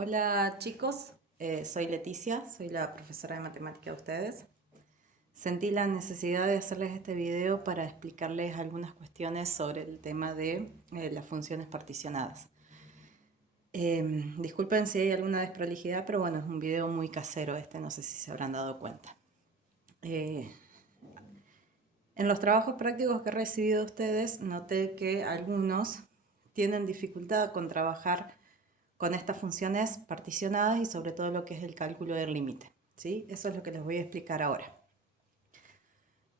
Hola chicos, soy Leticia, soy la profesora de matemática de ustedes. Sentí la necesidad de hacerles este video para explicarles algunas cuestiones sobre el tema de las funciones particionadas. Disculpen si hay alguna desprolijidad, pero bueno, es un video muy casero este, no sé si se habrán dado cuenta. En los trabajos prácticos que he recibido de ustedes, noté que algunos tienen dificultad con trabajar con estas funciones particionadas y sobre todo lo que es el cálculo del límite, ¿sí? Eso es lo que les voy a explicar ahora.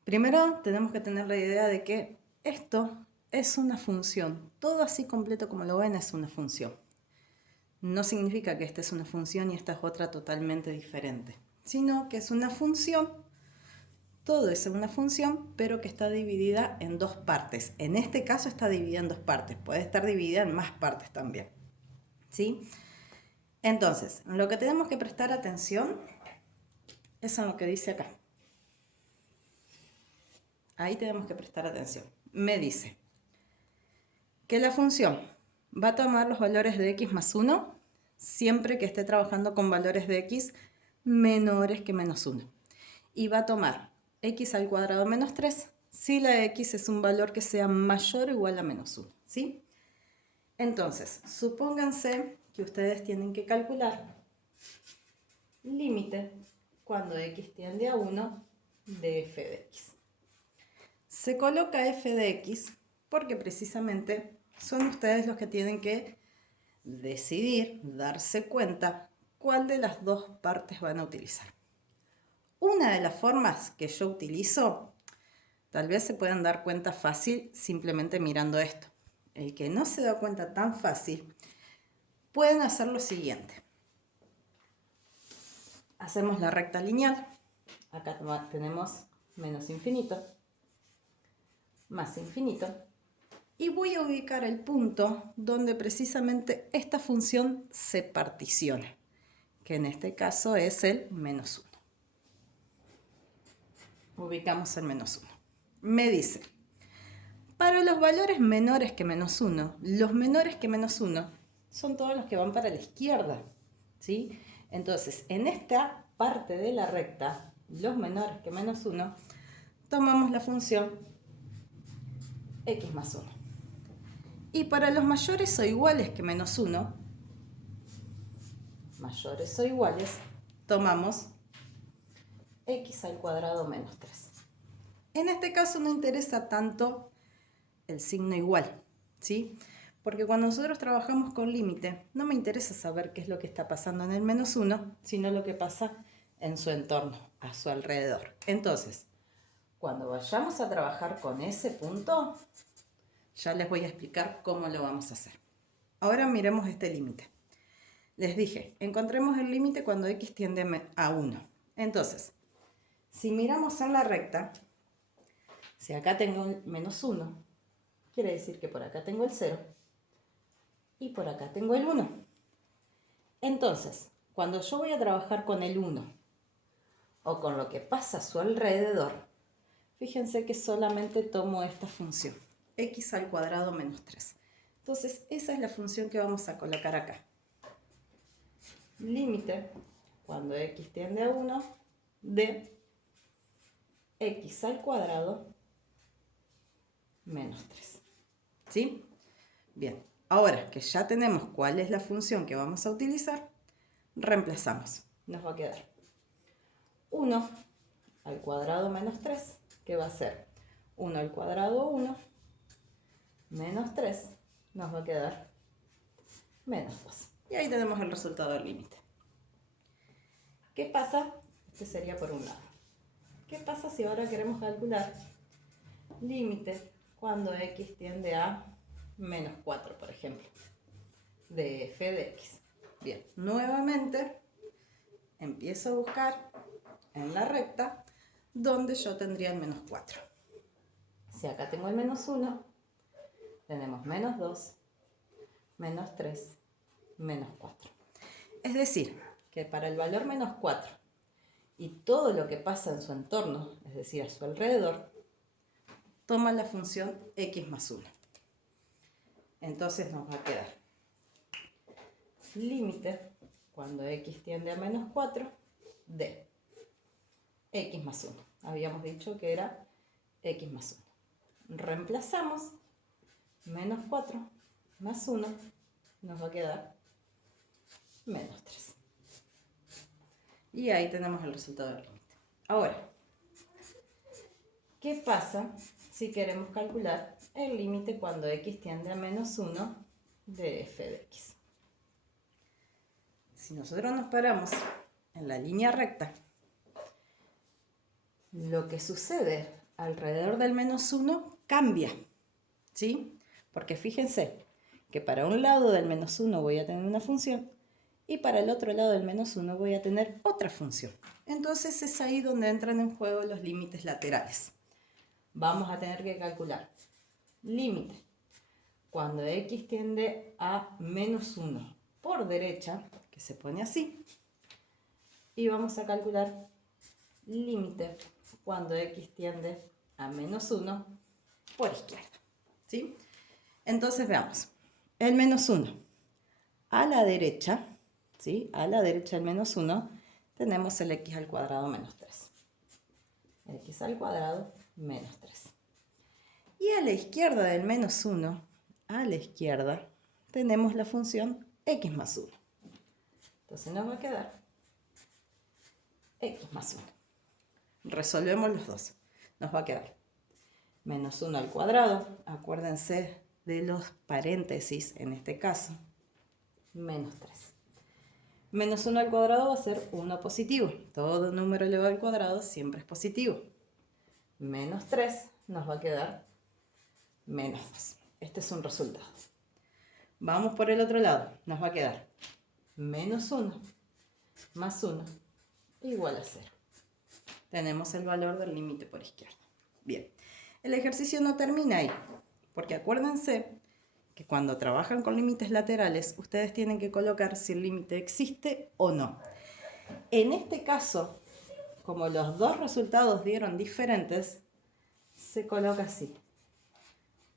Primero tenemos que tener la idea de que esto es una función. Todo así completo como lo ven es una función. No significa que esta es una función y esta es otra totalmente diferente, sino que es una función. Todo es una función, pero que está dividida en dos partes. En este caso está dividida en dos partes. Puede estar dividida en más partes también, ¿sí? Entonces, lo que tenemos que prestar atención es en lo que dice acá. Ahí tenemos que prestar atención. Me dice que la función va a tomar los valores de x más 1 siempre que esté trabajando con valores de x menores que menos 1. Y va a tomar x al cuadrado menos 3 si la x es un valor que sea mayor o igual a menos 1, ¿sí? Entonces, supónganse que ustedes tienen que calcular límite cuando x tiende a 1 de f de x. Se coloca f de x porque precisamente son ustedes los que tienen que decidir, darse cuenta cuál de las dos partes van a utilizar. Una de las formas que yo utilizo, tal vez se puedan dar cuenta fácil simplemente mirando esto. El que no se da cuenta tan fácil, pueden hacer lo siguiente. Hacemos la recta lineal. Acá tenemos menos infinito, más infinito. Y voy a ubicar el punto donde precisamente esta función se particiona, que en este caso es el menos 1. Ubicamos el menos 1. Me dice, para los valores menores que menos 1, los menores que menos 1 son todos los que van para la izquierda, ¿sí? Entonces, en esta parte de la recta, los menores que menos 1, tomamos la función x más 1. Y para los mayores o iguales que menos 1, mayores o iguales, tomamos x al cuadrado menos 3. En este caso no interesa tanto el signo igual, ¿sí? Porque cuando nosotros trabajamos con límite, no me interesa saber qué es lo que está pasando en el menos 1, sino lo que pasa en su entorno, a su alrededor. Entonces, cuando vayamos a trabajar con ese punto, ya les voy a explicar cómo lo vamos a hacer. Ahora miremos este límite. Les dije, encontremos el límite cuando x tiende a 1. Entonces, si miramos en la recta, si acá tengo un menos 1, quiere decir que por acá tengo el 0 y por acá tengo el 1. Entonces, cuando yo voy a trabajar con el 1 o con lo que pasa a su alrededor, fíjense que solamente tomo esta función, x al cuadrado menos 3. Entonces, esa es la función que vamos a colocar acá. Límite, cuando x tiende a 1, de x al cuadrado menos 3. ¿Sí? Bien, ahora que ya tenemos cuál es la función que vamos a utilizar, reemplazamos. Nos va a quedar 1 al cuadrado menos 3, que va a ser 1 al cuadrado 1, menos 3, nos va a quedar menos 2. Y ahí tenemos el resultado del límite. ¿Qué pasa? Este sería por un lado. ¿Qué pasa si ahora queremos calcular límite cuando x tiende a menos 4, por ejemplo, de f de x? Bien, nuevamente empiezo a buscar en la recta donde yo tendría el menos 4. Si acá tengo el menos 1, tenemos menos 2, menos 3, menos 4. Es decir, que para el valor menos 4 y todo lo que pasa en su entorno, es decir, a su alrededor, toma la función x más 1. Entonces nos va a quedar límite cuando x tiende a menos 4 de x más 1. Habíamos dicho que era x más 1. Reemplazamos menos 4 más 1, nos va a quedar menos 3. Y ahí tenemos el resultado del límite. Ahora, ¿qué pasa si queremos calcular el límite cuando x tiende a menos 1 de f de x? Si nosotros nos paramos en la línea recta, lo que sucede alrededor del menos 1 cambia, ¿sí? Porque fíjense que para un lado del menos 1 voy a tener una función y para el otro lado del menos 1 voy a tener otra función. Entonces es ahí donde entran en juego los límites laterales. Vamos a tener que calcular límite cuando x tiende a menos 1 por derecha, que se pone así, y vamos a calcular límite cuando x tiende a menos 1 por izquierda, ¿sí? Entonces veamos, el menos 1 a la derecha, ¿sí? A la derecha del menos 1 tenemos el x al cuadrado menos 3. X al cuadrado menos 3. Y a la izquierda del menos 1, a la izquierda, tenemos la función x más 1. Entonces nos va a quedar x más 1. Resolvemos los dos. Nos va a quedar menos 1 al cuadrado. Acuérdense de los paréntesis en este caso. Menos 3. Menos 1 al cuadrado va a ser 1 positivo. Todo número elevado al cuadrado siempre es positivo. Menos 3 nos va a quedar menos 2. Este es un resultado. Vamos por el otro lado. Nos va a quedar menos 1 más 1 igual a 0. Tenemos el valor del límite por izquierda. Bien, el ejercicio no termina ahí, porque acuérdense que cuando trabajan con límites laterales, ustedes tienen que colocar si el límite existe o no. En este caso, como los dos resultados dieron diferentes, se coloca así.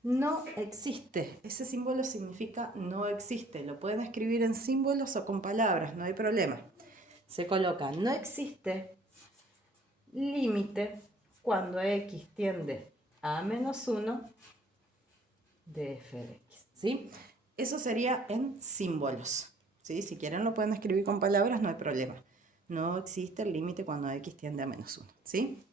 No existe. Ese símbolo significa no existe. Lo pueden escribir en símbolos o con palabras, no hay problema. Se coloca no existe límite cuando x tiende a menos 1 de f de x, ¿sí? Eso sería en símbolos, ¿sí? Si quieren lo pueden escribir con palabras, no hay problema. No existe el límite cuando x tiende a menos 1, ¿sí?